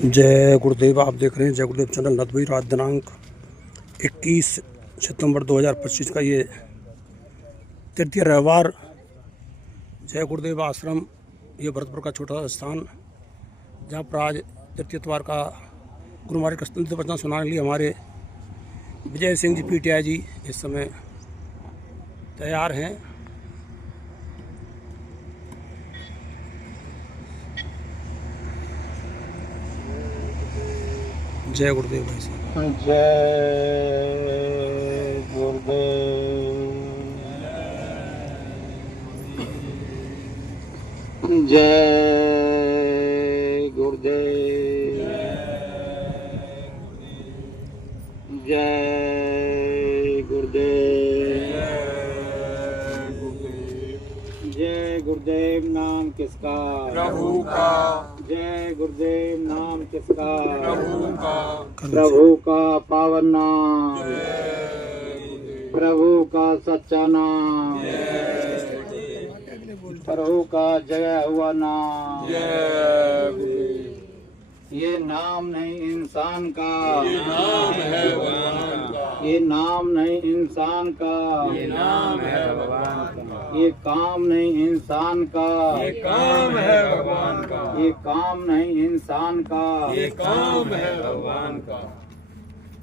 जय गुरुदेव। आप देख रहे हैं जय गुरुदेव चैनल नदवी। रात दिनांक 21 सितंबर 2025 का ये तृतीय रविवार। जय गुरुदेव आश्रम, ये भरतपुर का छोटा सा स्थान, जहाँ पर आज तृतीय इतवार का गुरु महाराज का स्तुति वचन सुनाने के लिए हमारे विजय सिंह जी पीटीआई जी इस समय तैयार हैं। जय गुरुदेव भाई साहब। जय गुरुदेव। जय गुरुदेव। जय गुरुदेव। जय गुरुदेव। नाम किसका? प्रभु का। जय गुरुदेव। नाम किसका? प्रभु का। प्रभु का पावन नाम, प्रभु का सच्चा नाम, प्रभु का जय हुआ नाम। ये नाम नहीं इंसान का, ये नाम है भगवान का। ये नाम नहीं इंसान का, ये नाम है भगवान का। ये काम नहीं इंसान का, ये काम है भगवान का। ये काम नहीं इंसान का। ये काम है भगवान का।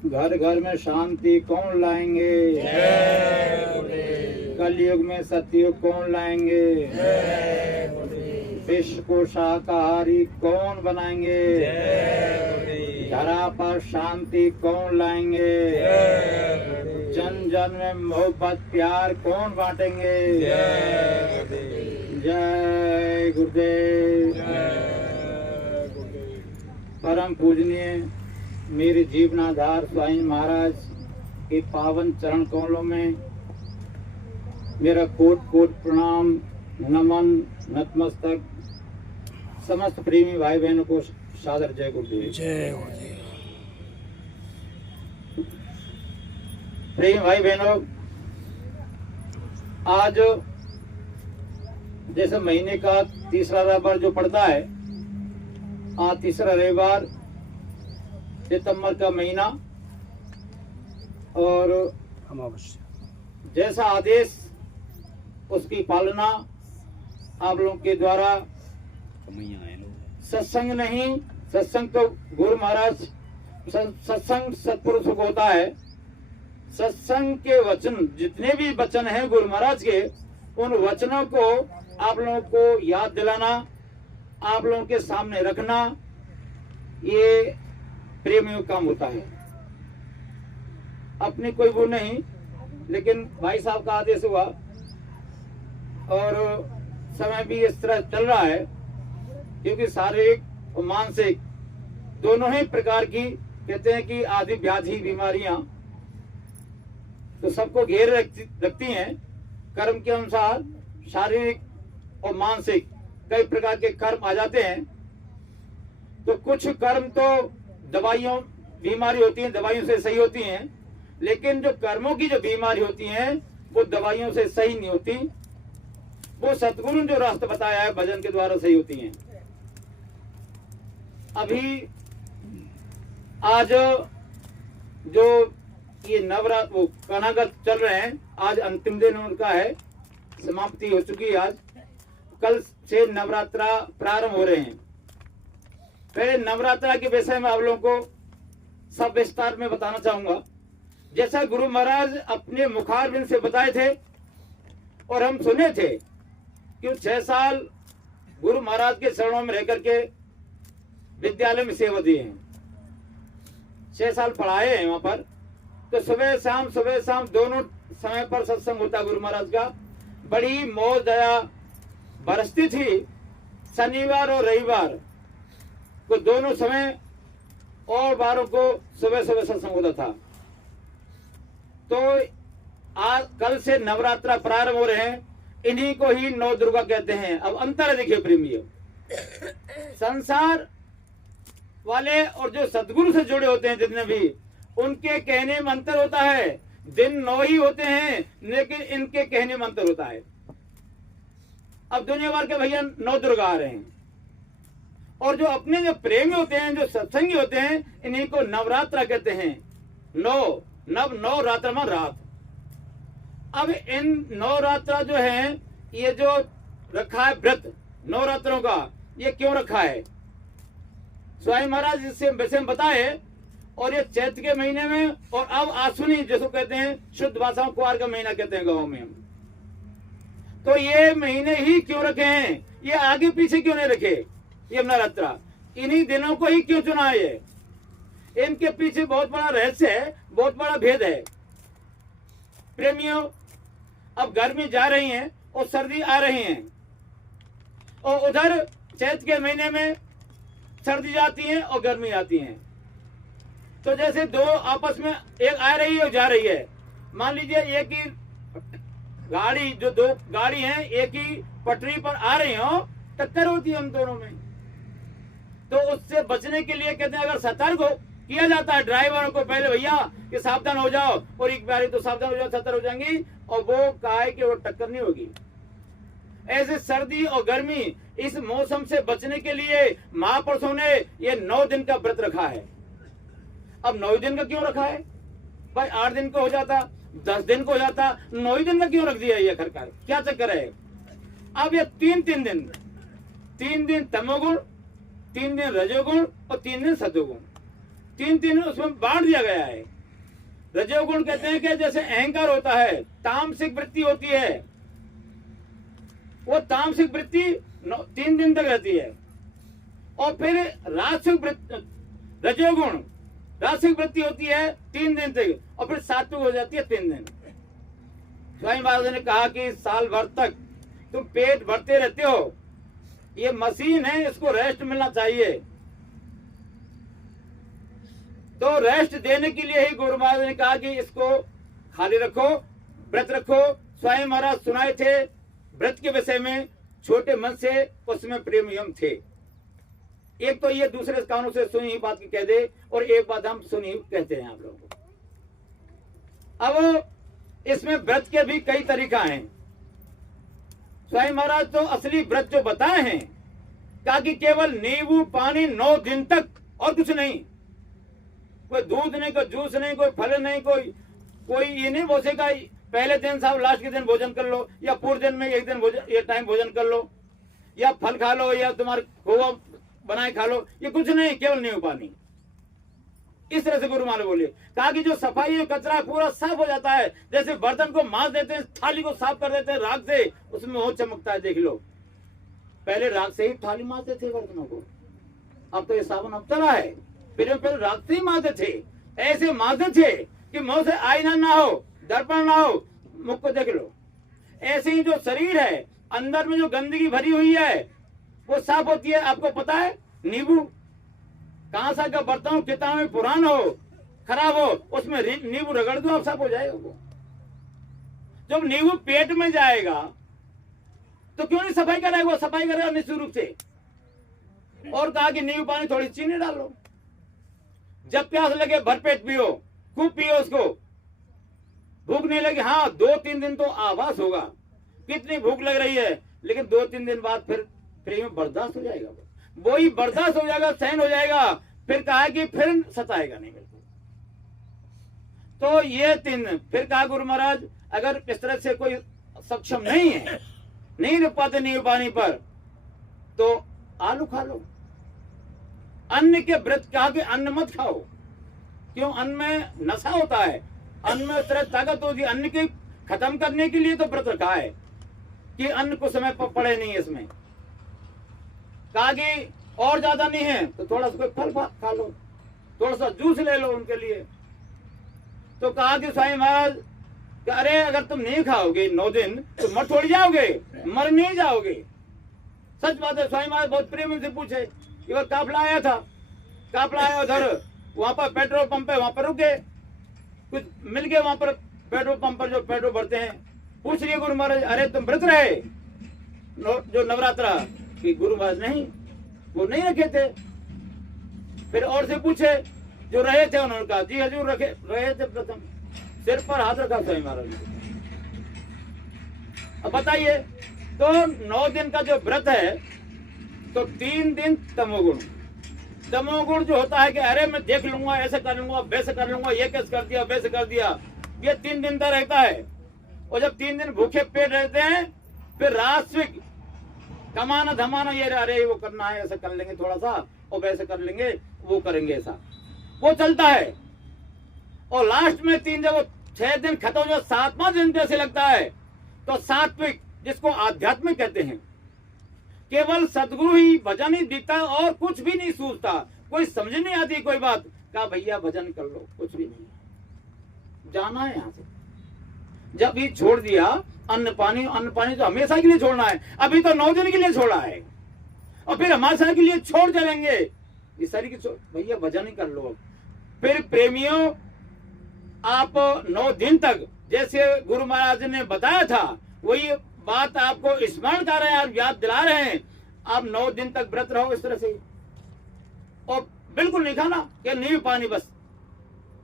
घर घर में शांति कौन लाएंगे? कलयुग में सतयुग कौन लाएंगे? विश्व को शाकाहारी कौन बनाएंगे? धरा पर शांति कौन लाएंगे? जन जन में मोहब्बत प्यार कौन बांटेंगे? जय गुरुदेव। परम पूजनीय मेरे जीवनाधार स्वामी महाराज के पावन चरण कमलों में मेरा कोट कोट प्रणाम, नमन, नतमस्तक। समस्त प्रेमी भाई बहनों को सादर जय गुरुदेव। जय गुरुदेव। प्रेमी भाई बहनों, आज जैसे महीने का तीसरा रविवार जो पड़ता है, आज तीसरा रविवार सितंबर का महीना, और अमावस्या जैसा आदेश उसकी पालना आप लोगों के द्वारा। सत्संग नहीं, सत्संग तो गुरु महाराज, सत्संग सत्पुरुष को होता है। सत्संग के वचन, जितने भी वचन हैं गुरु महाराज के, उन वचनों को आप लोगों को याद दिलाना, आप लोगों के सामने रखना, ये प्रेमियों का काम होता है। अपनी कोई वो नहीं, लेकिन भाई साहब का आदेश हुआ और समय भी इस तरह चल रहा है, क्योंकि शारीरिक और मानसिक दोनों ही प्रकार की, कहते हैं कि आदि व्याधि बीमारियां तो सबको घेर रखती हैं। कर्म के अनुसार शारीरिक और मानसिक कई प्रकार के कर्म आ जाते हैं। तो कुछ कर्म तो दवाइयों बीमारी होती हैं, दवाइयों से सही होती हैं, लेकिन जो कर्मों की जो बीमारी होती हैं वो दवाइयों से सही नहीं होती, वो सतगुरु ने जो रास्ता बताया है भजन के द्वारा सही होती हैं। अभी आज जो ये नवरात्र वो कनागत चल रहे हैं, आज अंतिम दिन उनका है, समाप्ति हो चुकी है। आज कल से नवरात्रा प्रारंभ हो रहे हैं। पहले नवरात्रा के विषय में आप लोगों को सब विस्तार में बताना चाहूंगा। जैसा गुरु महाराज अपने मुखारबिंद से बताए थे और हम सुने थे कि 6 साल गुरु महाराज के चरणों में रह करके विद्यालय में सेवा दी है। 6 साल पढ़ाए हैं वहां पर। तो सुबह शाम दोनों समय पर सत्संग होता गुरु महाराज का। बड़ी मौज दया बरसती थी। शनिवार और रविवार को दोनों समय और बारों को सुबह सत्संग होता था। तो आज कल से नवरात्रा प्रारंभ हो रहे हैं। इन्हीं को ही नौ दुर्गा कहते हैं। अब अंतर देखिए प्रेमियों, संसार वाले और जो सदगुरु से जुड़े होते हैं जितने भी, उनके कहने में अंतर होता है। दिन 9 ही होते हैं, लेकिन इनके कहने में अंतर होता है। अब दुनिया भर के भैया 9 दुर्गा आ रहे हैं, और जो अपने जो प्रेमी होते हैं, जो सत्संगी होते हैं, इन्हीं को नवरात्रा कहते हैं। नौ रात्र में रात। अब इन नवरात्रा जो है, ये जो रखा है व्रत नवरात्रों का, ये क्यों रखा है? स्वामी महाराज इससे वैसे बताए। और ये चैत्र के महीने में, और अब आश्विनी जिसको कहते हैं, शुद्ध भाषा में कुआर का महीना कहते हैं गाँव में हम। तो ये महीने ही क्यों रखे हैं? ये आगे पीछे क्यों नहीं रखे? ये नवरात्रा इन्हीं दिनों को ही क्यों चुना है? ये इनके पीछे बहुत बड़ा रहस्य है, बहुत बड़ा भेद है। प्रेमियों, अब गर्मी जा रही है और सर्दी आ रही है, और उधर चैत्र के महीने में सर्दी जाती है और गर्मी आती है। तो जैसे दो आपस में एक आ रही है और जा रही है। मान लीजिए एक ही गाड़ी, जो दो गाड़ी हैं एक ही पटरी पर आ रही हो, टक्कर होती है उन दोनों में। तो उससे बचने के लिए कहते हैं, अगर सतर्क किया जाता है ड्राइवरों को पहले, भैया कि सावधान हो जाओ, और एक बारी तो सावधान हो जाओ, सतर्क हो जाएंगी, और वो कहा है कि वो टक्कर नहीं होगी। ऐसे सर्दी और गर्मी, इस मौसम से बचने के लिए महापुरुषों ने ये 9 दिन का व्रत रखा है। अब 9 दिन का क्यों रखा है भाई? 8 दिन को हो जाता, 10 दिन को हो जाता, 9 दिन का क्यों रख दिया ये आखिरकार? क्या चक्कर है? अब ये 3 दिन तमोगुण, 3 दिन रजोगुण और 3 दिन सतोगुण, 3 उसमें बांट दिया गया है। रजोगुण कहते हैं कि जैसे अहंकार होता है, तामसिक वृत्ति होती है, वो तामसिक वृत्ति 3 दिन तक रहती है। और फिर रजोगुण रासिक वृत्ति होती है 3 दिन तक, और फिर सात्विक हो जाती है 3 दिन। स्वामी महाराज ने कहा कि साल भर तक तुम पेट भरते रहते हो, ये मशीन है, इसको रेस्ट मिलना चाहिए। तो रेस्ट देने के लिए ही गुरु महाराज ने कहा कि इसको खाली रखो, व्रत रखो। स्वामी महाराज सुनाए थे व्रत के विषय में, छोटे मन से उसमें प्रेम यम थे। एक तो ये दूसरे कानों से सुनी ही बात की कह दे, और एक बात हम सुनी कहते हैं आप लोगों को। अब इसमें व्रत के भी कई तरीका हैं। स्वामी महाराज तो असली व्रत जो बताए हैं, कहा कि केवल नींबू पानी 9 दिन तक, और कुछ नहीं। कोई दूध नहीं, कोई जूस नहीं, कोई फल नहीं, कोई ये नहीं बोसेगा पहले दिन साहब लास्ट के दिन भोजन कर लो, या पूरे दिन में एक दिन ये टाइम भोजन कर लो, या फल खा लो, या तुम्हारे खोआ बनाए खा लो, ये कुछ नहीं, केवल नींबू पानी। इस तरह से गुरु महाराज बोले। कहा कि जो सफाई है, कचरा पूरा साफ हो जाता है, जैसे बर्तन को मांज देते हैं, थाली को साफ कर देते हैं राख से, उसमें वो चमकता है। देख लो, पहले राख से ही थाली मांजते थे बर्तनों को, अब तो ये साबुन अब चला है, फिर राख से ही मांजते थे। ऐसे मांजते थे कि मुंह से आईना ना हो, दर्पण ना हो, मुख को देख लो। ऐसे ही जो शरीर है, अंदर में जो गंदगी भरी हुई है, वो साफ होती है। आपको पता है, नींबू कहां सा का बर्तन कितना में पुरान हो, खराब हो, उसमें नींबू रगड़ दो, आप साफ हो जाएगा वो। जब नींबू पेट में जाएगा तो क्यों नहीं सफाई करेगा? वो सफाई करेगा निश्चित रूप से। और कहा कि नींबू पानी थोड़ी चीनी डालो, जब प्यास लगे भरपेट पियो, खूब पियो उसको। भूख नहीं लगी, हाँ 2-3 दिन तो आभास होगा कितनी भूख लग रही है, लेकिन 2-3 दिन बाद फिर में बर्दाश्त हो जाएगा, वो ही बर्दाश्त हो जाएगा, सहन हो जाएगा। फिर कहा कि फिर सताएगा नहीं बिल्कुल। तो ये 3, फिर कहा गुरु महाराज अगर इस तरह से कोई सक्षम नहीं है, नहीं रुक पाते नींबू पानी पर, तो आलू खा लो। अन्न के व्रत, कहा कि अन्न मत खाओ, क्यों? अन्न में नशा होता है, अन्न में तरह ताकत होती है। अन्न के खत्म करने के लिए तो व्रत रखा है कि अन्न को समय पर पड़े नहीं है। इसमें कहा कि और ज्यादा नहीं है तो थोड़ा सा कोई फल खा लो, थोड़ा सा जूस ले लो उनके लिए। तो कहा कि स्वामी महाराज कि अरे अगर तुम नहीं खाओगे 9 दिन तो मर थोड़ी जाओगे, मर नहीं जाओगे। सच बात है। स्वामी महाराज बहुत प्रेम से पूछे, एक बार काफला आया था, काफला आया उधर, वहां पर पेट्रोल पंप है, वहां पर रुक गए, कुछ मिल गए वहां पर पेट्रोल पंप पर जो पेट्रोल भरते हैं। पूछ लिए गुरु महाराज अरे तुम व्रत रहे जो नवरात्रा की? गुरु महाराज नहीं, वो नहीं रखे थे। फिर और से पूछे जो रहे थे, उन्होंने कहा जी हजूर रहे थे। प्रथम सिर पर हाथ रखा स्वामी महाराज ने। अब बताइए, तो 9 दिन का जो व्रत है, तो 3 दिन तमोगुण। तमोगुण जो होता है कि अरे मैं देख लूंगा, ऐसे कर लूंगा, वैसे कर लूंगा, ये कैसे कर दिया, वैसे कर दिया, ये 3 दिन तक रहता है। और जब 3 दिन भूखे पेट रहते हैं, फिर राष्ट्रिक कमाना धमाना, ये अरे वो करना है, ऐसा कर लेंगे थोड़ा सा, और वैसे कर लेंगे, वो करेंगे, ऐसा वो चलता है। और लास्ट में 3 जब 6 दिन खत्म हो, 7वां दिन जैसे लगता है, तो सात्विक, जिसको आध्यात्मिक कहते हैं, केवल सदगुरु ही, भजन ही दिखता है और कुछ भी नहीं सूझता, कोई समझ नहीं आती कोई बात। कहा भैया भजन कर लो, कुछ भी नहीं, जाना है यहाँ से। जब ये छोड़ दिया अन्न पानी तो हमेशा के लिए छोड़ना है। अभी तो 9 दिन के लिए छोड़ा है, और फिर हमेशा के लिए छोड़ चलेंगे इस शरीर की। भैया भजन ही कर लो। फिर प्रेमियों, आप 9 दिन तक, जैसे गुरु महाराज ने बताया था, वही बात आपको स्मरण कर रहे हैं, आप याद दिला रहे हैं। आप 9 दिन तक व्रत रहो इस तरह से, और बिल्कुल नहीं खाना, कि नींबू पानी बस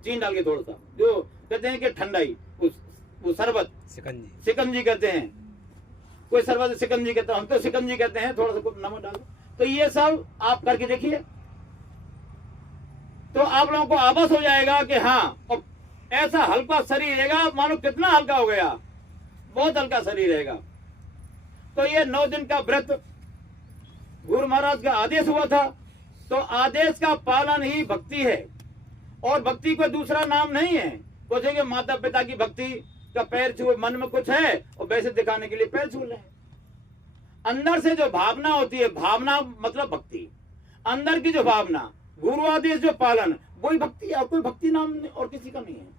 चीनी डाल के थोड़ा सा, जो कहते हैं कि ठंडाई, वो शरबत, सिकंजी कहते हैं, कोई शरबत सिकंजी कहते हैं, हम तो सिकंजी कहते हैं, थोड़ा सा कुछ नमक डालो। तो ये सब आप करके देखिए, तो आप लोगों को आभास हो जाएगा कि हाँ, और ऐसा हल्का शरीर रहेगा, मानो कितना हल्का हो गया, बहुत हल्का शरीर रहेगा। तो ये 9 दिन का व्रत गुरु महाराज का आदेश हुआ था, तो आदेश का पालन ही भक्ति है, और भक्ति कोई दूसरा नाम नहीं है। सोचेंगे माता पिता की भक्ति का पैर छू, मन में कुछ है और वैसे दिखाने के लिए पैर छू ले। अंदर से जो भावना होती है, भावना मतलब भक्ति, अंदर की जो भावना, गुरु आदेश जो पालन, वही भक्ति है, और कोई भक्ति नाम और किसी का नहीं है।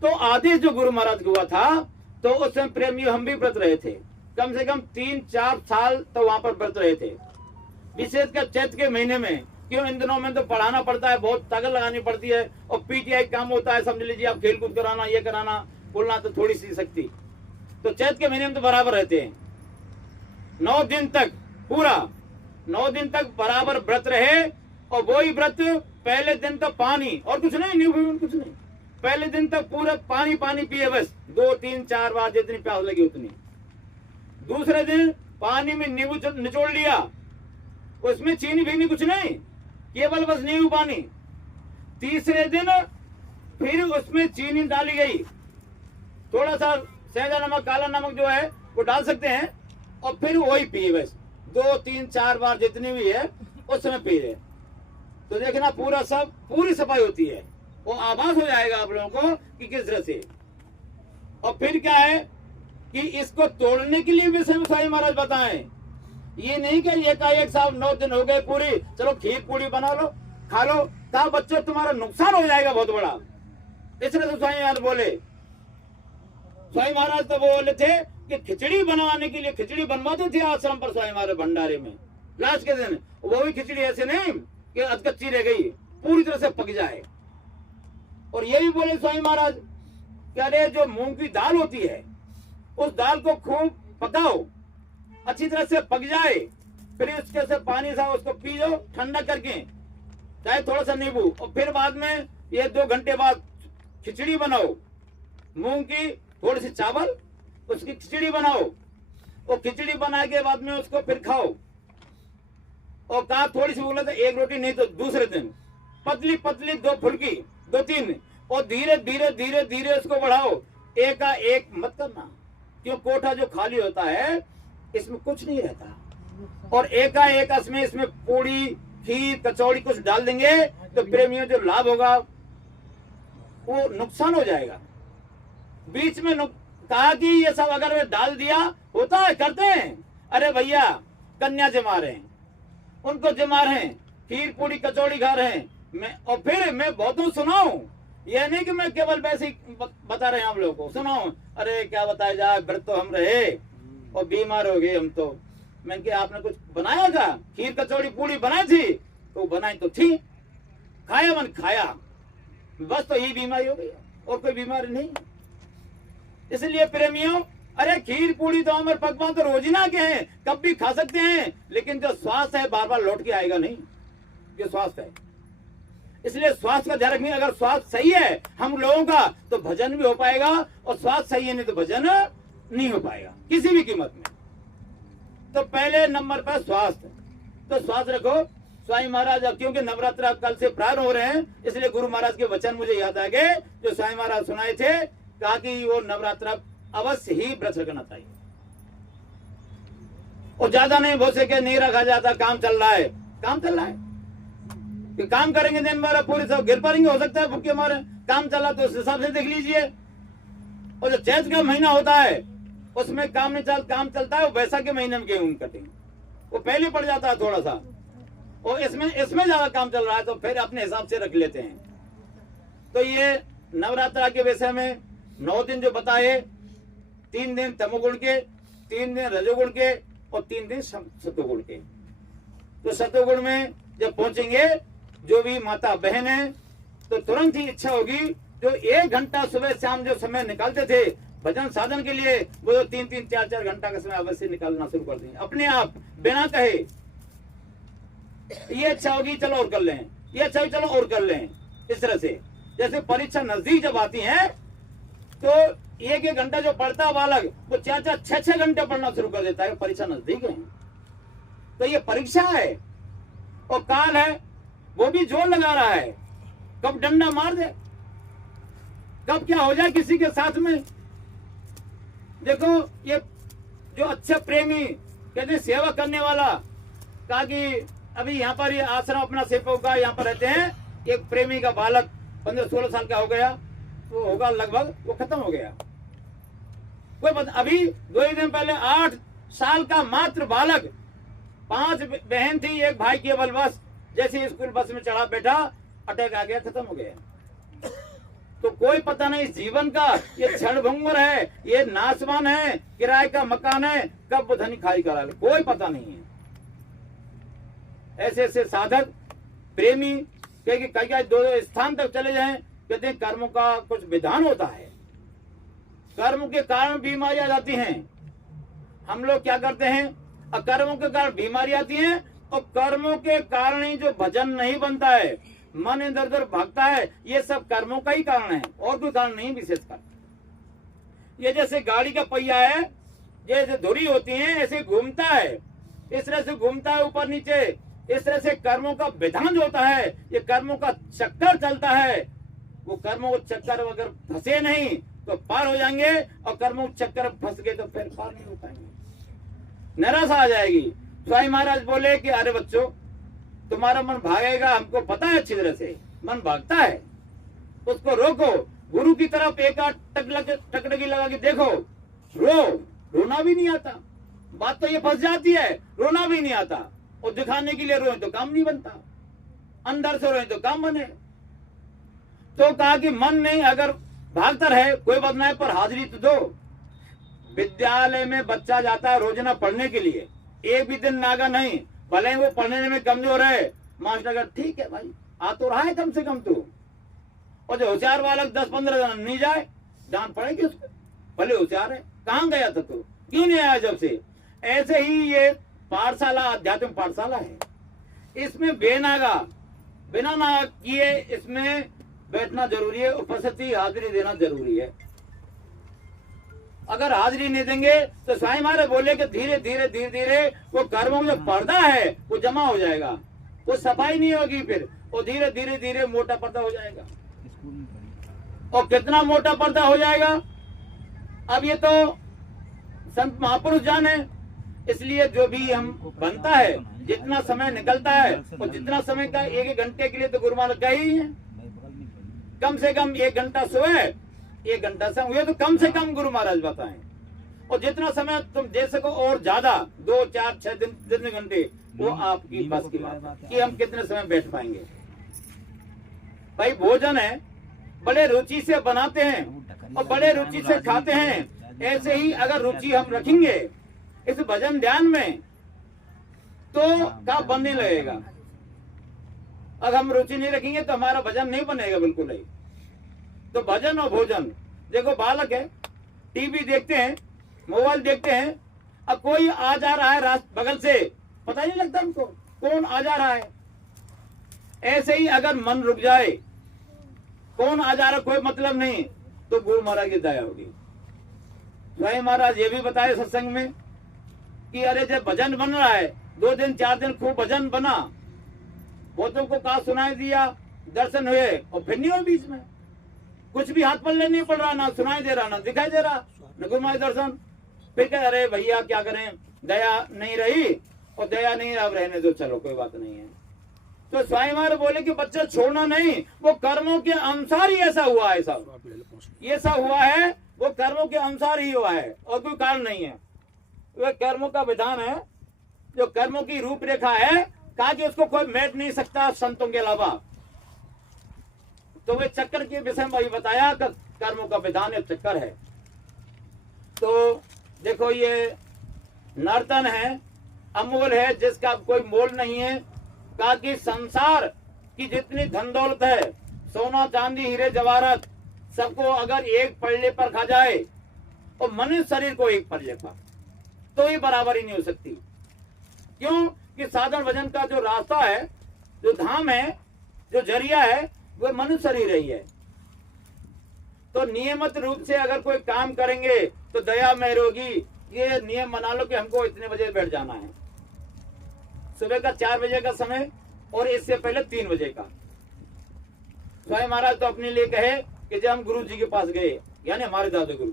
तो आदेश जो गुरु महाराज को हुआ था, तो उस समय प्रेमी हम भी व्रत रहे थे, कम से कम 3-4 साल तो वहां पर व्रत रहे थे, विशेषकर चैत्र के महीने में। क्यों, इन दिनों में तो पढ़ाना पड़ता है, बहुत ताकत लगानी पड़ती है, और पीटीआई काम होता है, समझ लीजिए आप, खेल कूद कराना, ये कराना, बोलना, तो थोड़ी सी शक्ति। तो चैत्र के महीने में तो बराबर रहते हैं, 9 दिन तक, पूरा 9 दिन तक बराबर व्रत रहे। और वही व्रत, पहले दिन तो पानी और कुछ नहीं, नींबू कुछ नहीं, पहले दिन तक पूरा पानी पानी पिए, बस 2-3-4 बार जितनी प्यास लगी उतनी। दूसरे दिन पानी में नींबू निचोड़ लिया, उसमें चीनी भी नहीं, कुछ नहीं, केवल बस नींबू पानी। तीसरे दिन फिर उसमें चीनी डाली गई, थोड़ा सा सेंधा नमक, काला नमक जो है वो डाल सकते हैं, और फिर वही पिए, बस 2-3-4 बार जितनी भी है उस समय पी रहे। तो देखना पूरा सब, पूरी सफाई होती है, वो आभास हो जाएगा आप लोगों को कि किस तरह से। और फिर क्या है कि इसको तोड़ने के लिए भी स्वामी महाराज बताएं, ये नहीं कि एक साहब 9 दिन हो गए पूरी, चलो खीर पूरी बना लो, खा लो, कहा बच्चों तुम्हारा नुकसान हो जाएगा बहुत बड़ा। इसलिए तो स्वामी महाराज बोले, स्वामी महाराज तो बोले थे कि खिचड़ी बनवाने के लिए, खिचड़ी बनवाते थे आश्रम पर स्वामी महाराज भंडारे में, लास्ट के दिन। वो भी खिचड़ी ऐसे नहीं कि अधकच्ची रह गई, पूरी तरह से पक जाए। और ये भी बोले स्वामी महाराज कि अरे जो मूंग की दाल होती है, उस दाल को खूब पकाओ, अच्छी तरह से पक जाए, फिर उसके से पानी सा उसको पी लो ठंडा करके, चाहे थोड़ा सा नींबू, और फिर बाद में ये 2 घंटे बाद खिचड़ी बनाओ, मूंग की, थोड़ी सी चावल, उसकी खिचड़ी बनाओ, और खिचड़ी बना के बाद में उसको फिर खाओ। और कहा थोड़ी सी बोला तो 1 रोटी, नहीं तो दूसरे दिन पतली पतली 2 फुल्की, 2-3, और धीरे धीरे धीरे धीरे उसको बढ़ाओ, एक का एक मत करना, क्यों कोठा जो खाली होता है इसमें कुछ नहीं रहता, और एक इसमें पूड़ी, खीर, कचौड़ी कुछ डाल देंगे तो प्रेमियों जो लाभ होगा वो नुकसान हो जाएगा। बीच में कहा कि ये सब अगर डाल दिया, होता है, करते हैं, अरे भैया कन्या जमा रहे हैं, उनको जमा रहे हैं, खीर पूड़ी कचौड़ी खा रहे हैं, और फिर मैं बहुतों सुनाऊं, यह नहीं कि मैं केवल वैसे ही बता रहे हैं आप लोगों को, सुनाऊं, अरे क्या बताया जाए, व्रत तो हम रहे और बीमार हो गए हम तो। मैंने कहा आपने कुछ बनाया था, खीर कचौड़ी पूड़ी बनाई थी, तो बनाई तो थी, खाया मन खाया, बस तो यही बीमारी हो गई, और कोई बीमारी नहीं। इसलिए प्रेमियों, अरे खीर पूड़ी तो हमारे पकवान तो रोजीना के हैं, कब भी खा सकते हैं, लेकिन जो स्वास्थ्य है बार बार लौट के आएगा नहीं, ये स्वास्थ्य है। इसलिए स्वास्थ्य का ध्यान रखिए, अगर स्वास्थ्य सही है हम लोगों का तो भजन भी हो पाएगा, और स्वास्थ्य सही है नहीं तो भजन नहीं हो पाएगा किसी भी कीमत में। तो पहले नंबर पर स्वास्थ्य, तो स्वास्थ्य रखो। स्वामी महाराज, अब क्योंकि नवरात्र कल से प्रारंभ हो रहे हैं, इसलिए गुरु महाराज के वचन मुझे याद आ गए जो स्वामी महाराज सुनाए थे। कहा कि वो नवरात्र अवश्य ही व्रत रखना चाहिए, और ज्यादा नहीं हो सके नहीं रखा जाता। काम चल रहा है, काम चल रहा है कि काम करेंगे दिन भर पूरे सब गिर पड़ेंगे, हो सकता है भूखे मारे। काम चला तो उस हिसाब से देख लीजिए। और जो चैत का महीना होता है उसमें काम चलता है, वो वैसा के महीने में गेहूं कटेंगे, वो पहले पड़ जाता है थोड़ा सा, और इसमें ज्यादा काम चल रहा है तो फिर अपने हिसाब से रख लेते हैं। तो ये नवरात्रा के विषय में 9 दिन जो बताए, 3 दिन तमोगुण के, 3 दिन रजोगुण के और 3 दिन सतोगुण के। तो सतोगुण में जब पहुंचेंगे जो भी माता बहन है तो तुरंत ही इच्छा होगी, जो 1 घंटा सुबह शाम जो समय निकालते थे भजन साधन के लिए, वो 3-3, 4-4 घंटा का समय अवश्य निकालना शुरू कर देंगे अपने आप, बिना कहे। ये अच्छा होगी, चलो और कर लें, ये अच्छा होगी, चलो और कर लें। इस तरह से जैसे परीक्षा नजदीक जब आती है तो 1-1 घंटा जो पढ़ता है बालक, वो 4-4, 6-6 घंटे पढ़ना शुरू कर देता है। परीक्षा नजदीक है तो ये परीक्षा है और काल है, वो भी जोर लगा रहा है, कब डंडा मार दे, कब क्या हो जाए किसी के साथ में। देखो ये जो अच्छा प्रेमी कहते हैं सेवा करने वाला, कहा कि अभी यहाँ पर ये आश्रम अपना सेवकों का यहाँ पर रहते हैं, एक प्रेमी का बालक 15-16 साल का हो गया, वो होगा लगभग, वो खत्म हो गया। कोई पता, अभी 2 ही दिन पहले 8 साल का मात्र बालक, 5 बहन थी, एक भाई केवल, बस जैसे स्कूल बस में चढ़ा बैठा, अटैक आ गया, खत्म हो गया। तो कोई पता नहीं इस जीवन का, ये क्षणभंगुर है, ये नासवान है, किराए का मकान है, कब वो धनी खाई करा ले, कोई पता नहीं है। ऐसे ऐसे साधक प्रेमी कई 2 स्थान तक चले जाएं, कहते हैं कर्मों का कुछ विधान होता है, कर्म के कारण बीमारी आ जाती हैं। हम लोग क्या करते हैं, अकर्मों के कारण बीमारी आती है, और कर्मों के कारण ही जो भजन नहीं बनता है, मन इधर उधर भागता है, ये सब कर्मों का ही कारण है, और कोई कारण नहीं विशेषकर। ये जैसे गाड़ी का पहिया है, जैसे धुरी होती है ऐसे घूमता है, इस तरह से घूमता है ऊपर नीचे। इस तरह से कर्मों का विधान जो होता है, ये कर्मों का चक्कर चलता है। वो कर्मों को चक्कर अगर फंसे नहीं तो पार हो जाएंगे, और कर्मों के चक्कर फंस गए तो फिर पार नहीं हो पाएंगे, निराशा आ जाएगी। स्वामी महाराज बोले कि अरे बच्चों, तुम्हारा मन भागेगा, हमको पता है अच्छी तरह से, मन भागता है, उसको रोको। गुरु की तरफ एक आध टकटकी लगा के देखो, रोना भी नहीं आता। बात तो ये फंस जाती है, रोना भी नहीं आता, और दिखाने के लिए रोए तो काम नहीं बनता, अंदर से रोए तो काम बने। तो कहा कि मन नहीं अगर भागता रहे, कोई बात नहीं, पर हाजिरी तो दो। विद्यालय में बच्चा जाता है रोजाना पढ़ने के लिए, एक भी दिन नागा नहीं, भले वो पढ़ने में कमजोर है, मास्टर का ठीक है भाई, आ तो रहा है कम से कम तू। और जो होशियार बालक 10-15 दिन नहीं जाए, डांट पड़ेगी उसको, भले होशियार है, कहाँ गया था तू, क्यों नहीं आया जब से। ऐसे ही ये पाठशाला आध्यात्मिक पाठशाला है, इसमें बिना नागा किए इसमें बैठना जरूरी है, उपस्थिति हाजिरी देना जरूरी है। अगर हाजिरी नहीं देंगे तो स्वामी महाराज बोले कि धीरे धीरे वो कर्मों में जो पर्दा है वो जमा हो जाएगा, वो सफाई नहीं होगी, फिर वो धीरे धीरे मोटा पर्दा हो जाएगा। और कितना मोटा पर्दा हो जाएगा अब ये तो संत महापुरुष जाने। इसलिए जो भी हम बनता है, जितना समय निकलता है, और जितना समय का 1-1 घंटे के लिए तो गुरु महाराज का ही है, कम से कम 1 घंटा सोए, 1 घंटा से हुए तो कम से कम गुरु महाराज बताएं। और जितना समय तुम दे सको और ज्यादा, 2, 4, 6 दिन 3 घंटे, वो आपकी बस की बात है कि हम कितने समय बैठ पाएंगे। भाई भोजन है, बड़े रुचि से बनाते हैं और बड़े रुचि से खाते हैं। ऐसे ही अगर रुचि हम रखेंगे इस भजन ध्यान में तो क्या बनने लगेगा। अगर हम रुचि नहीं रखेंगे तो हमारा भजन नहीं बनेगा बिल्कुल नहीं। तो भजन और भोजन, देखो बालक है, टीवी देखते हैं, मोबाइल देखते हैं, अब कोई आ जा रहा है बगल से, पता नहीं लगता उनको कौन आ जा रहा है। ऐसे ही अगर मन रुक जाए, कौन आ जा रहा कोई मतलब नहीं, तो गुरु महाराज की दया होगी। स्वामी महाराज ये भी बताए सत्संग में कि अरे जब भजन बन रहा है 2 दिन 4 दिन खूब भजन बना, बहुतों को कहा सुनाई दिया, दर्शन हुए और फिर नहीं हुए बीच में, कुछ भी हाथ पल्ले नहीं पड़ रहा, ना सुनाई दे रहा ना दिखाई दे रहा, न गुरु महाराज दर्शन। फिर कह अरे भैया क्या करें, दया नहीं रही और दया नहीं, अब रहने दो, चलो कोई बात नहीं है। तो स्वामी महाराज बोले कि बच्चा छोड़ना नहीं, वो कर्मों के अनुसार ही ऐसा हुआ है, सब ये सब हुआ है वो कर्मों के अनुसार ही हुआ है और कोई कारण नहीं है। वह कर्मों का विधान है, जो कर्मों की रूपरेखा है, कहा कि उसको कोई मेट नहीं सकता संतों के अलावा। तो वे चक्कर के विषय में अभी बताया कि कर्मों का विधान एक चक्कर है। तो देखो ये नर्तन है, अमूल है, जिसका कोई मोल नहीं है। कहा कि संसार की जितनी धन दौलत है, सोना चांदी हीरे जवाहरात, सबको अगर एक पल्ले पर खा जाए और मनुष्य शरीर को एक पल्ले पर, तो ये बराबरी नहीं हो सकती। क्यों कि साधन भजन का जो रास्ता है, जो धाम है, जो जरिया है, वो मनुष्य शरीर ही है। तो नियमित रूप से अगर कोई काम करेंगे तो दया में रोगी, ये नियम बना लो कि हमको इतने बजे बैठ जाना है, सुबह का 4 बजे का समय और इससे पहले 3 बजे का। स्वामी महाराज तो अपने लिए कहे कि जब हम गुरु जी के पास गए, यानी हमारे दादा गुरु,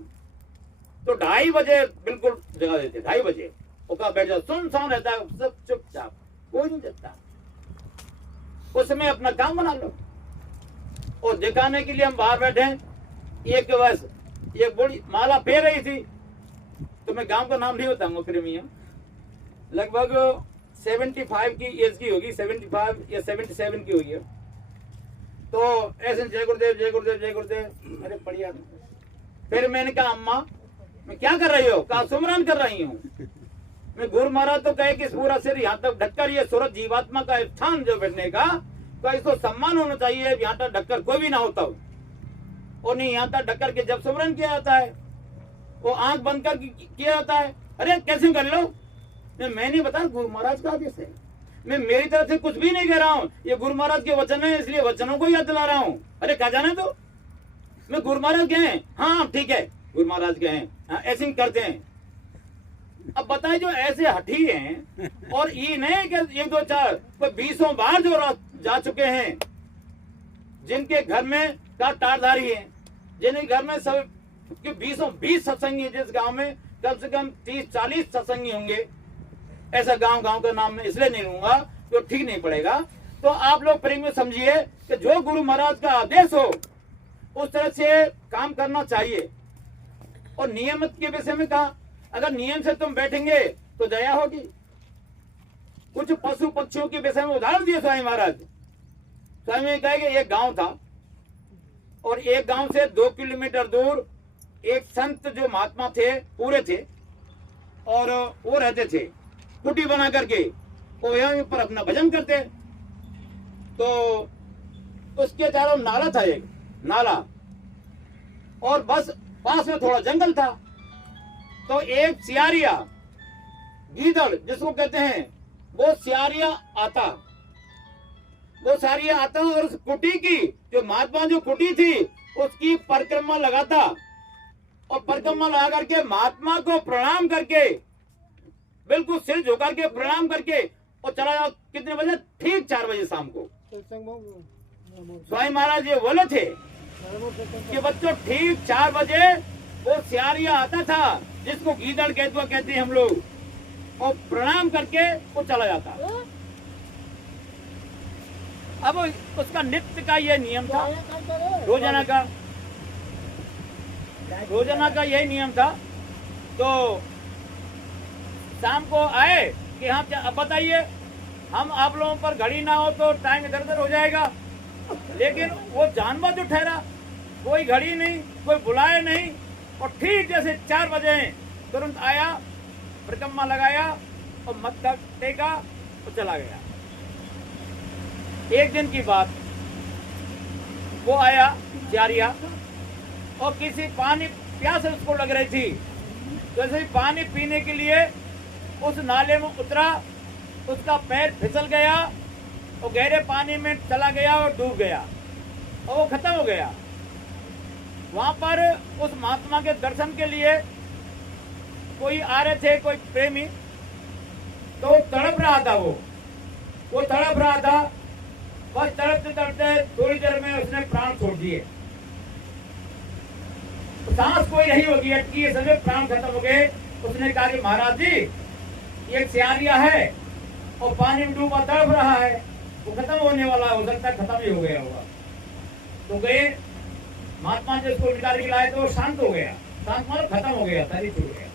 तो 2:30 बजे बिल्कुल जगा देते, 2:30 बजे उसका बैठ जाओ, सुनसान रहता है, सब चुपचाप, कोई नहीं जगता, उसमें अपना काम बना लो। और दिखाने के लिए हम बाहर बैठे, एक बस एक बड़ी माला फेर रही थी, तो मैं गांव का नाम नहीं बताऊंगा, प्रेमिया, लगभग 75 की एज की होगी, 75 या 77 की होगी। तो ऐसे जय गुरुदेव जय गुरुदेव जय गुरुदेव, अरे बढ़िया। फिर मैंने कहा अम्मा मैं क्या कर रही हो? कहा सुमरन कर रही हूँ मैं। गुरु महाराज तो कहे कि पूरा सिर यहाँ तक ढककर, ये सूरत जीवात्मा का स्थान जो बैठने का, तो इसको सम्मान होना चाहिए, यहाँ तक ढककर कोई भी ना होता हो, और नहीं यहाँ तक ढककर के जब सुमरन किया जाता है वो आंख बंद कर किया जाता है। अरे कैसे कर लो? मैं नहीं बता, गुरु महाराज का आदेश है, मैं मेरी तरफ से कुछ भी नहीं कह रहा हूँ, ये गुरु महाराज के वचन है, इसलिए वचनों को याद दिला रहा हूँ। अरे क्या जाने दो, मैं गुरु महाराज के हैं, हाँ ठीक है गुरु महाराज के हैं, हाँ, ऐसे ही करते हैं। अब बताए जो ऐसे हठी हैं, और ये नहीं कि 1 2 4 कोई 20 बार जो जा चुके हैं, जिनके घर में का टारधारी है, जिनके घर में सब 20 सत्संगी है, जिस गांव में कम से कम 30-40 सत्संगी होंगे, ऐसा गांव का नाम मैं इसलिए नहीं लूंगा तो ठीक नहीं पड़ेगा। तो आप लोग प्रेम में समझिए कि जो गुरु महाराज का आदेश हो उस तरह से काम करना चाहिए। और नियमित के विषय में कहा, अगर नियम से तुम बैठेंगे तो दया होगी। कुछ पशु पक्षियों के विषय में उदाहरण दिए स्वामी महाराज। स्वामी ने कहा कि एक गांव था, और एक गांव से 2 किलोमीटर दूर एक संत जो महात्मा थे, पूरे थे, और वो रहते थे कुटी बना करके, वो यहाँ पर अपना भजन करते। तो उसके चारों नाला था, एक नाला, और बस पास में थोड़ा जंगल था। तो एक सियारिया, गीदड़ जिसको कहते हैं, वो सियारिया आता, और उस कुटी की जो महात्मा जो कुटी थी उसकी परिक्रमा लगाता, और परिक्रमा लगा करके महात्मा को प्रणाम करके, बिल्कुल सिर झुका के प्रणाम करके, और चला जाओ। कितने बजे? ठीक 4 बजे शाम को। स्वामी महाराज ये बोले थे कि बच्चों ठीक 4 बजे वो सियारिया आता था, जिसको गीदड़ कहते हैं हम लोग, और प्रणाम करके वो चला जाता। अब उसका नित्य का ये नियम था, रोजाना का यही नियम था। तो शाम को आए कि हम अब बताइए, हम आप लोगों पर घड़ी ना हो तो टाइम इधर उधर हो जाएगा, लेकिन वो जानवर जो ठहरा, कोई घड़ी नहीं, कोई बुलाए नहीं, और ठीक जैसे 4 बजे तुरंत आया, परिक्रमा लगाया और मत्था टेका और चला गया। एक दिन की बात, वो आया सियारिया, और किसी पानी प्यास उसको लग रही थी, तो ऐसे पानी पीने के लिए उस नाले में उतरा, उसका पैर फिसल गया और गहरे पानी में चला गया और डूब गया, और वो खत्म हो गया। वहां पर उस महात्मा के दर्शन के लिए कोई आ रहे थे, कोई प्रेमी, तो तड़प रहा था, वो तड़प रहा था। बस तड़पते तड़पते थोड़ी देर में उसने प्राण छोड़ दिए। सांस कोई नहीं होगी, अटकी, ये समय प्राण खत्म हो गए। उसने कहा कि महाराज जी, ये एक सियारिया है और पानी में डूबा तड़प रहा है, वो खत्म होने वाला, हो सकता है खत्म ही हो गया होगा। तो गए महात्मा जी, उसको निकाल के लाए तो वो शांत हो गया। शांत मतलब खत्म हो गया, शरीर छूट गया।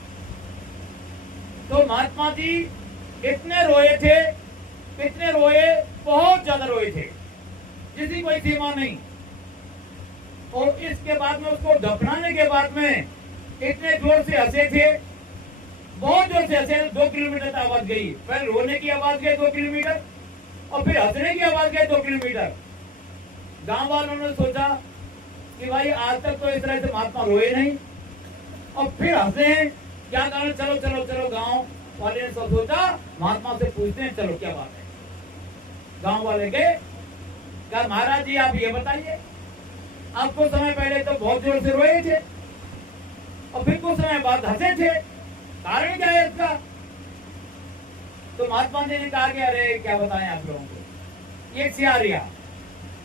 तो महात्मा जी इतने रोए थे, इतने रोए, बहुत ज्यादा रोए थे, जिसकी कोई सीमा नहीं। और इसके बाद में उसको दफनाने के बाद में इतने जोर से हंसे थे, बहुत जोर से हंसे, 2 किलोमीटर तक आवाज गई। पहले रोने की आवाज गई 2 किलोमीटर और फिर हंसने की आवाज गई 2 किलोमीटर। गांव वालों ने सोचा कि भाई आज तक तो इस तरह से महात्मा रोए नहीं और फिर हंसे हैं, क्या कारण, चलो चलो चलो। गांव वाले ने सोचा महात्मा से पूछते हैं, चलो क्या बात है। गांव वाले गए, कहा महाराज जी आप ये बताइए, आप कुछ समय पहले तो बहुत जोर से रोए थे और फिर कुछ समय बाद हंसे थे, कारण क्या है इसका? तो महात्मा जी ने कहा कि अरे क्या बताएं आप लोगों को, एक सियारिया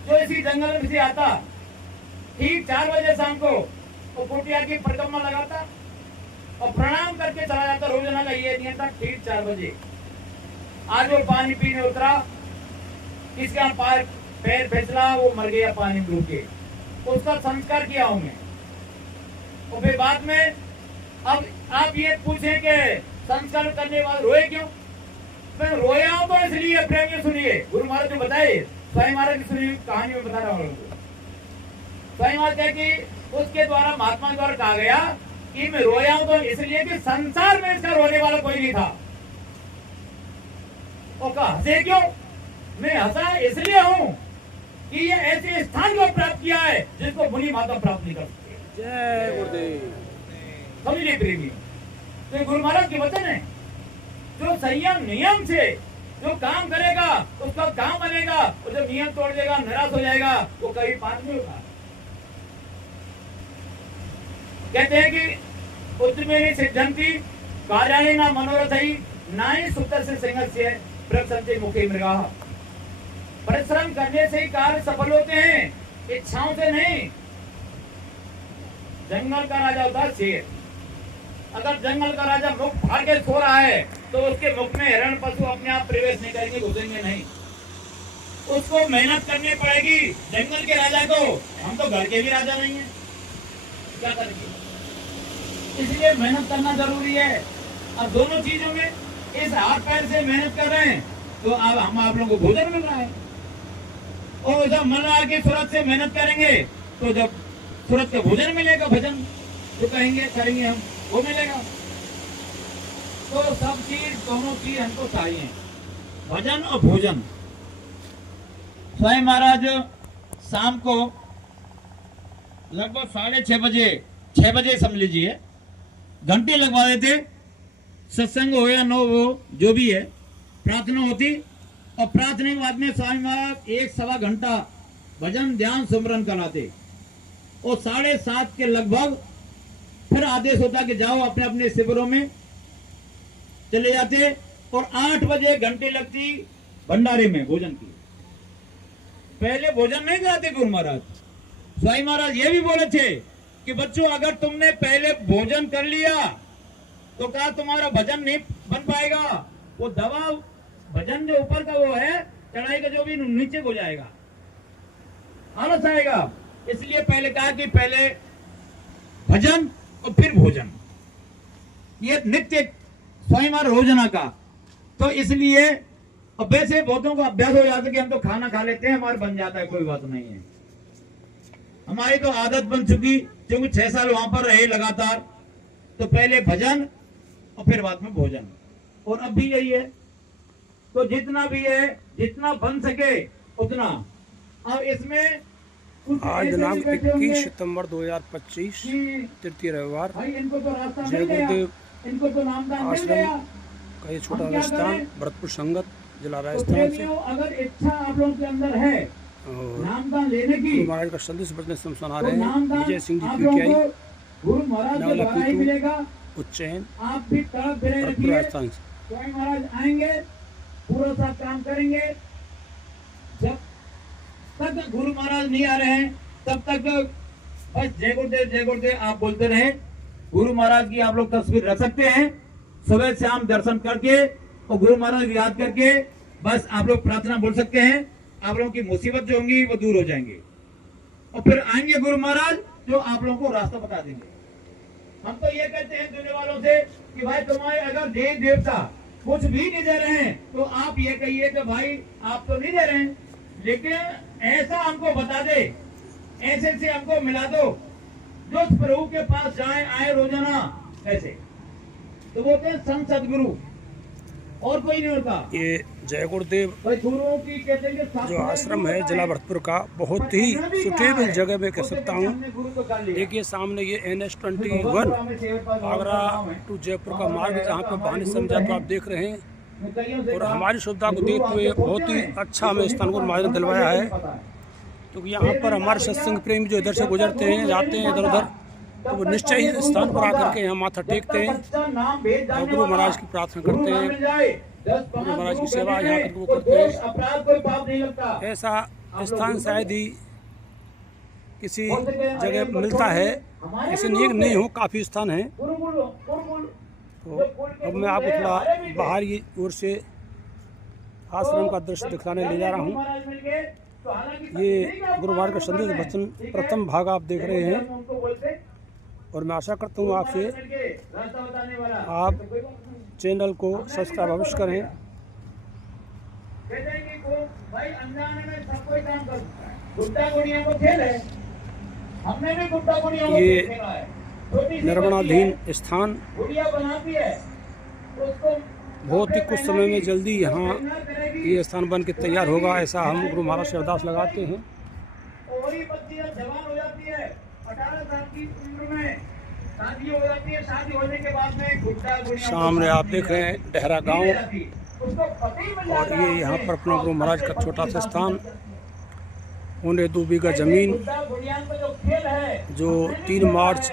जो इसी जंगल में से आता, ठीक 4 बजे शाम को वो कुटिया की परिक्रमा लगाता और प्रणाम करके चला जाता। रोजाना का ये नियम था, ठीक 4 बजे। आज वो पानी पीने उतरा, किसका पैर फिसला, वो मर गया पानी में डूब के। उसका संस्कार किया हमने। और फिर बाद में अब आप ये पूछें कि संस्कार करने वाले रोए क्यों? मैं रोया हूं तो इसलिए, प्रेम सुनिए, गुरु महाराज जो बताए, स्वामी महाराज की सुनी कहानी में बता रहा हूं। स्वामी महाराज कहे कि उसके द्वारा, महात्मा द्वारा कहा गया कि मैं रोया हूं तो इसलिए कि संसार में इसका रोने वाला कोई नहीं था। और कहा हंसे क्यों? मैं हंसा इसलिए हूं कि ये ऐसे स्थान को प्राप्त किया है जिसको मुनि माता प्राप्त नहीं कर सकते। जय गुरुदेव। समझिए प्रेमी, तो गुरु महाराज के वचन है, जो संयम नियम से जो काम करेगा उसका काम बनेगा, और जो नियम तोड़ देगा, निराश हो जाएगा, वो कभी पार नहीं होगा। कहते हैं कि उत्तमेनि सिद्धंति कार्याणि न मनोरथै नाहि सुतस्य सिंहस्य प्रसन्ते मुखे मृगाः। परिश्रम करने से ही कार्य सफल होते हैं, इच्छाओं से नहीं। जंगल का राजा होता है शेर। अगर जंगल का राजा मुख फाड़ के सो रहा है तो उसके मुख में हिरण पशु अपने आप प्रवेश नहीं करेंगे, घुसेंगे नहीं। उसको मेहनत करनी पड़ेगी। जंगल के राजा को, हम तो घर के भी राजा नहीं है, क्या करेंगे? इसलिए मेहनत करना जरूरी है। अब दोनों चीजों में इस हाथ पैर से मेहनत कर रहे हैं तो अब हम आप लोगों को भोजन मिल रहा है, और जब मन लगा के सूरत से मेहनत करेंगे तो जब सूरत का भोजन मिलेगा, भजन जो कहेंगे करेंगे हम, वो मिलेगा। तो सब चीज, दोनों चीज हमको चाहिए, भजन और भोजन। स्वामी महाराज शाम को लगभग 6:30 बजे, 6 बजे समझ लीजिए, घंटे लगवा देते। सत्संग हो या न हो, जो भी है, प्रार्थना होती, और प्रार्थना के बाद में स्वामी महाराज 1-1.25 घंटा भजन ध्यान सुमरन कराते, और 7:30 के लगभग फिर आदेश होता कि जाओ अपने अपने शिविरों में चले जाते, और 8 बजे घंटे लगती भंडारे में भोजन की। पहले भोजन नहीं कराते गुरु महाराज। स्वामी महाराज ये भी बोले थे कि बच्चों, अगर तुमने पहले भोजन कर लिया तो कहा तुम्हारा भजन नहीं बन पाएगा। वो दबाव, भजन जो ऊपर का वो है, चढ़ाई का जो भी नीचे हो जाएगा, आलस आएगा। इसलिए पहले कहा कि पहले भजन और फिर भोजन, ये नित्य स्वामी महाराज रोजाना का। तो इसलिए अब वैसे बहुतों को अभ्यास हो जाता है कि हम तो खाना खा लेते हैं, हमारे बन जाता है, कोई बात नहीं है। हमारी तो आदत बन चुकी, क्योंकि 6 साल वहां पर रहे लगातार, तो पहले भजन और फिर बाद में भोजन, और अब भी यही है। तो जितना भी है, जितना बन सके उतना। अब इसमें आज दिनांक 21 सितंबर 2025 तृतीय रविवार, जय गुरुदेव आश्रम का ये छोटा स्थान, भरतपुर संगत, जिला राजस्थान से। अगर इच्छा आप लोगों के अंदर है नामदान लेने की, महाराज का संदेश बचने से सुना रहे हैं। विजय सिंह जी PTI, गुरु महाराज के द्वारा ही मिलेगा। उज्जैन, आप भी तड़प रहे भरतपुर राजस्थान से। स्वामी महाराज आएंगे, पूरा सा काम करेंगे। जब तक गुरु महाराज नहीं आ रहे हैं तब तक बस जय गुरुदेव आप बोलते रहे। गुरु महाराज की आप लोग तस्वीर रख सकते हैं, सुबह शाम दर्शन करके और गुरु महाराज को याद करके बस आप लोग प्रार्थना बोल सकते हैं। आप लोगों की मुसीबत जो होंगी वो दूर हो जाएंगे और फिर आएंगे गुरु महाराज जो आप लोगों को रास्ता बता देंगे। हम तो ये कहते हैं दुनिया वालों से कि भाई तुम्हारे अगर देव देवता कुछ भी नहीं दे रहे हैं तो आप ये कहिए कि भाई आप तो नहीं दे रहे हैं, लेकिन ऐसा हमको बता दे, ऐसे से हमको मिला दो जो प्रभु के पास जाए आए रोजाना ऐसे। तो वो थे संत सदगुरु और कोई नहीं होता। ये जय गुरुदेव गुरुओं की कहते हैं कि जो आश्रम है जिला भरतपुर का, बहुत ही सुटेबल जगह में कह सकता हूँ। देखिए सामने ये NH-21 आगरा टू जयपुर का मार्ग जहाँ पे पानी समझा तो आप देख रहे हैं। और हमारी सुविधा को देखते हुए बहुत ही अच्छा हमें स्थान को मार्ग दिलवाया है, क्योंकि यहाँ पर हमारे सत्संग प्रेमी जो इधर से गुजरते हैं जाते हैं इधर उधर, तो वो निश्चय ही स्थान पर आकर के यहाँ माथा टेकते हैं और गुरु महाराज की प्रार्थना करते हैं, गुरु महाराज की सेवा यहाँ करके वो करते हैं। ऐसा स्थान शायद ही किसी जगह मिलता है, ऐसे नहीं हो, काफ़ी स्थान है। तो अब मैं आपको थोड़ा बाहर की ओर से आश्रम का दृश्य दिखाने ले जा रहा हूँ। ये गुरु महाराज का संदेश वचन प्रथम भाग आप देख रहे हैं और मैं आशा करता हूँ आपसे आप चैनल को सब्सक्राइब अवश्य करें। ये निर्माणाधीन स्थान बहुत ही कुछ समय में जल्दी यहाँ ये स्थान बन के तैयार होगा, ऐसा हम गुरु महाराज से अरदास लगाते हैं। 18 साल की उम्र में शादी हो जाती है, शादी होने के बाद में गुड्डा सामने आप देख रहे हैं डेहरा गांव, और ये यहाँ पर अपना गुरु महाराज का छोटा सा स्थान, 2 बीघा जमीन जो 3 मार्च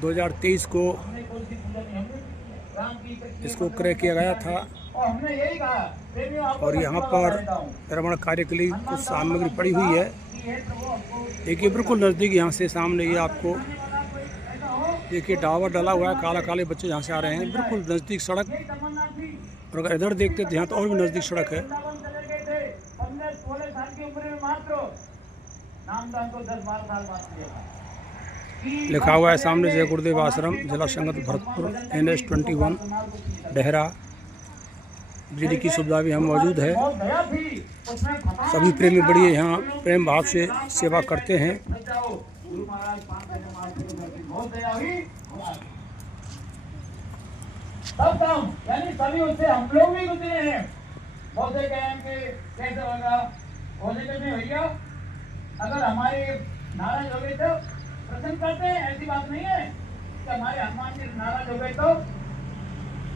2023 को इसको क्रय किया गया था। और यहाँ पर निर्माण कार्य के लिए कुछ सामग्री पड़ी हुई है। देखिए बिल्कुल नज़दीक यहाँ से सामने ये आपको देखिए टावर डला हुआ है, काला काले बच्चे यहाँ से आ रहे हैं, बिल्कुल नज़दीक सड़क। और अगर इधर देखते तो यहाँ तो और भी नज़दीक सड़क है। लिखा हुआ है सामने जय गुरुदेव आश्रम जिला संगत भरतपुर NH-21 डेहरा। बिजली की सुविधा भी हम मौजूद है। सभी प्रेमी बड़ी यहाँ प्रेम भाव से सेवा करते हैं। सब काम यानी सभी उससे हम लोग भी गुजरे हैं। बहुत से कहें कि कैसे होगा, होने के नहीं भैया, अगर हमारे नाराज हो गए तो प्रसन्न करते हैं, ऐसी बात नहीं है कि हमारे हनुमान जी नाराज हो गए तो,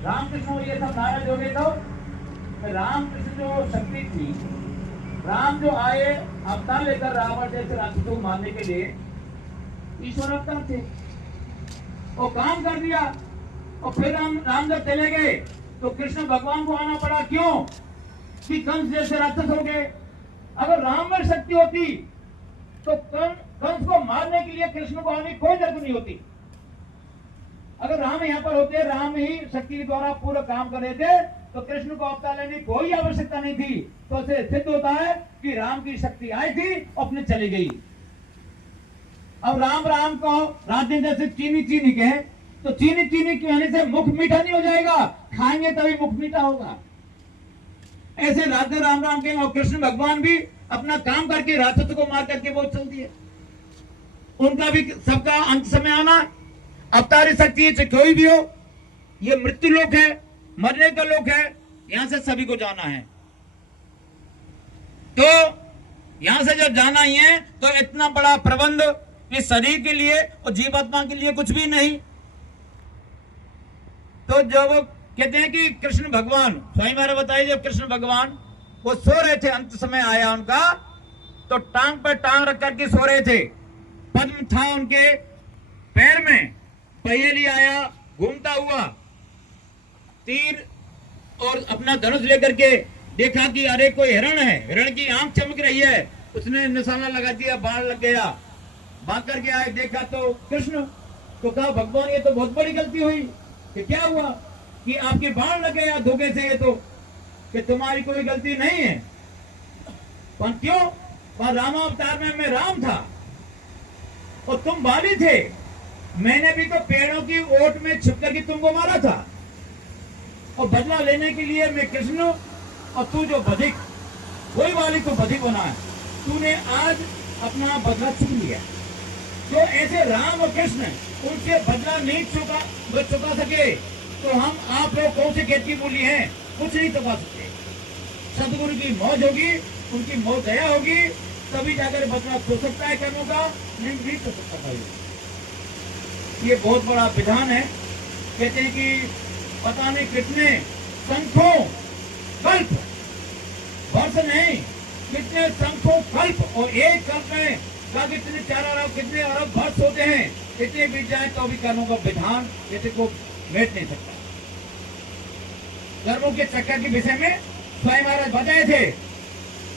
रामकृष्ण ये सब नाराज हो गए तो रामकृष्ण जो शक्ति थी, राम जो आए अवतार लेकर रावण जैसे राक्षसों को मारने के लिए, ईश्वर अवतार थे, वो काम कर दिया। और फिर राम जब चले गए तो कृष्ण भगवान को आना पड़ा। क्यों? कि कंस जैसे राक्षस हो गए। अगर राम में शक्ति होती तो कंस को मारने के लिए कृष्ण को आने की कोई जरूरत नहीं होती। अगर राम यहाँ पर होते, राम ही शक्ति के द्वारा पूरा काम कर रहे थे, तो कृष्ण को अवतार लेने की कोई आवश्यकता नहीं थी। तो इससे सिद्ध होता है कि राम की शक्ति आई थी और अपने चली गई। अब राम को राधे जैसे चीनी चीनी कहे तो चीनी चीनी कहने से मुख मीठा नहीं हो जाएगा, खाएंगे तभी मुख मीठा होगा। ऐसे राधे राम कहेंगे और कृष्ण भगवान भी अपना काम करके राक्षस को मार करके वो चलती है। उनका भी सबका अंत समय आना, अवतारी शक्ति चाहे कोई भी हो, ये मृत्यु लोक है, मरने का लोक है, यहां से सभी को जाना है। तो यहां से जब जाना ही है तो इतना बड़ा प्रबंध इस शरीर के लिए और जीवात्मा के लिए कुछ भी नहीं। तो जब कहते हैं कि कृष्ण भगवान, स्वामी महाराज बताइए, जब कृष्ण भगवान वो सो रहे थे, अंत समय आया उनका, तो टांग पर टांग रख करके सो रहे थे। पद्म था उनके पैर में, पहेली आया घूमता हुआ, तीर और अपना धनुष लेकर के देखा कि अरे कोई हिरण है, हिरण की आंख चमक रही है, उसने निशाना लगा दिया, बाण लग गया। भाग करके आए, देखा तो कृष्ण। तो कहा भगवान ये तो बहुत बड़ी गलती हुई। कि क्या हुआ कि आपके बाण लग गया धोखे से, ये तो कि तुम्हारी कोई गलती नहीं है। पर क्यों? वहां रामावतार में मैं राम था और तुम बाली थे, मैंने भी तो पेड़ों की ओट में छुप करके तुमको मारा था, और बदला लेने के लिए मैं कृष्ण और तू जो बधिक, वही वाली को बधिक बना है, तूने आज अपना बदला चुक लिया। तो ऐसे राम और कृष्ण उनसे बदला नहीं चुका सके, तो हम आप लोग कौन से खेत की मूली हैं? कुछ नहीं चुका सकते। सदगुरु की मौज होगी, उनकी मौज दया होगी, तभी जाकर बदला हो सकता है कर्मों का, नहीं हो सकता भाई। ये बहुत बड़ा विधान है। कहते हैं कि पता नहीं कितने संख्यों कल्प, वर्ष नहीं, कितने संख्यों कल्प, और एक कल्प में का कितने 4 अरब कितने अरब वर्ष होते हैं, इतने बीत जाए तो भी कर्मों का विधान जैसे को मेट नहीं सकता। कर्मों के चक्कर के विषय में स्वयं महाराज बताए थे।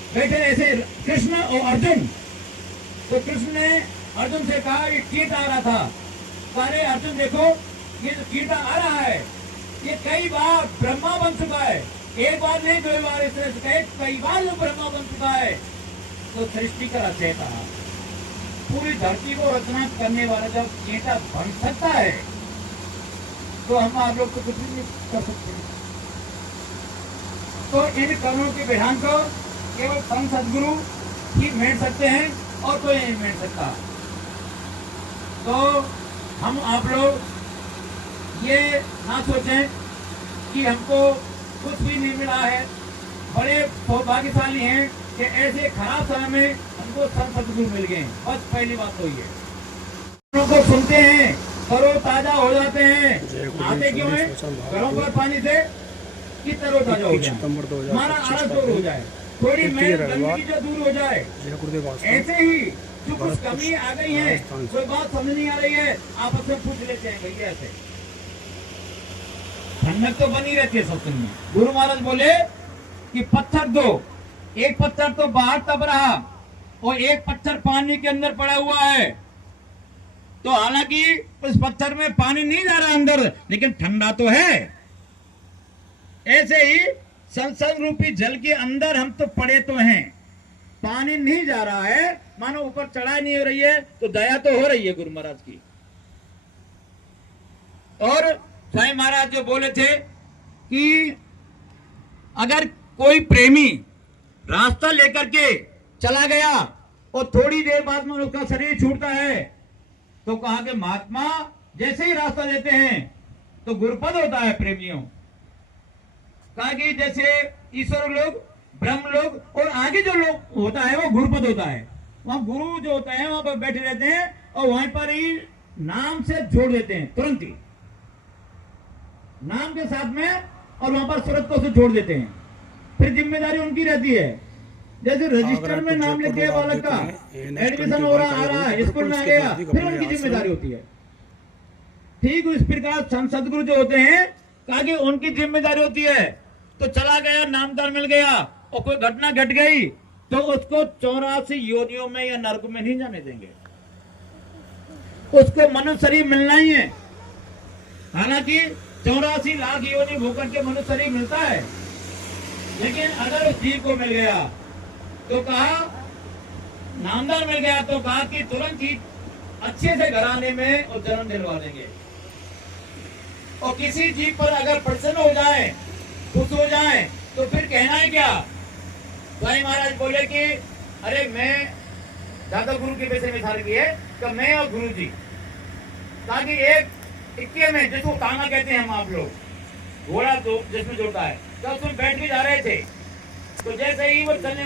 बैठे ऐसे कृष्ण और अर्जुन, तो कृष्ण ने अर्जुन से कहा ये कीट आ रहा था। अरे अर्जुन देखो, ये जो कीट आ रहा है ये कई बार ब्रह्मा बन चुका है, एक बार नहीं 2 बार, इस तरह से कई बार जो ब्रह्मा बन चुका है। तो सृष्टि का रचयिता, पूरी धरती को रचना करने वाला जब चेता बन सकता है, तो हम आप लोग तो कुछ भी नहीं कर सकते। तो इन कर्मों के विधान को केवल संत सदगुरु ही मेट सकते हैं और कोई नहीं मेट सकता। तो हम आप लोग ये ना सोचें कि हमको कुछ भी नहीं मिला है, बड़े सौभाग्यशाली हैं कि ऐसे खराब समय में हमको संत सदगुरु मिल गए। बस पहली बात तो ये को सुनते हैं, तरो ताजा हो जाते हैं। आते क्यों हैं? घरों पर पानी से कि तरो ताजा हो जाए, हमारा आलस दूर हो जाए, थोड़ी मेहनत गंदगी जो दूर हो जाए। ऐसे ही जो कुछ कमी आ गई है, कोई बात समझ नहीं आ रही है, आपस में पूछ लेते हैं भैया से। ठंडक तो बनी रहती है सत्संग में। गुरु महाराज बोले कि पत्थर दो, एक पत्थर तो बाहर तब रहा और एक पत्थर पानी के अंदर पड़ा हुआ है। तो हालांकि उस पत्थर में पानी नहीं जा रहा अंदर, लेकिन ठंडा तो है। ऐसे ही संसर्ग रूपी जल के अंदर हम तो पड़े तो हैं, पानी नहीं जा रहा है, मानो ऊपर चढ़ाई नहीं हो रही है, तो दया तो हो रही है गुरु महाराज की। और स्वयं महाराज जो बोले थे कि अगर कोई प्रेमी रास्ता लेकर के चला गया और थोड़ी देर बाद में उसका शरीर छूटता है, तो कहा कि महात्मा जैसे ही रास्ता लेते हैं तो गुरुपद होता है प्रेमियों। कहा कि जैसे ईश्वर लोग, ब्रह्म लोग और आगे जो लोग होता है वो गुरुपद होता है। वहां गुरु जो होता है वहां पर बैठे रहते हैं और वहीं पर ही नाम से जोड़ देते हैं, तुरंत ही नाम के साथ में, और वहां पर सुरतों से जोड़ देते हैं। फिर जिम्मेदारी उनकी रहती है। जैसे रजिस्टर में नाम लिख दिया बालक का, एडमिशन हो रहा, आ रहा है, स्कूल में आ गया, फिर उनकी जिम्मेदारी होती है। ठीक इस प्रकार संत सदगुरु जो होते हैं, कहा कि उनकी जिम्मेदारी होती है। तो चला गया, नामदार मिल गया और कोई घटना घट गई, तो उसको 84 योनियों में या नरक में नहीं जाने देंगे, उसको मनुष्य शरीर मिलना ही है। हालांकि 84 लाख योनि भोकर के मनुष्य शरीर मिलता है, लेकिन अगर उस जीव को मिल गया तो कहा, नामदार मिल गया तो कहा कि तुरंत ही अच्छे से घराने में और जन्म दिलवा देंगे। और किसी जीव पर अगर प्रसन्न हो जाए, खुश हो जाए, तो फिर कहना है क्या? भाई महाराज बोले कि अरे मैं दादा गुरु के विषय में सारी है कि मैं और गुरु जी, ताकि एक इक्के में, जिसको ताना कहते हैं हम आप लोग, घोड़ा तो जिसमें जोड़ता है, तो उसमें बैठ के जा रहे थे, तो जैसे ही वो चलने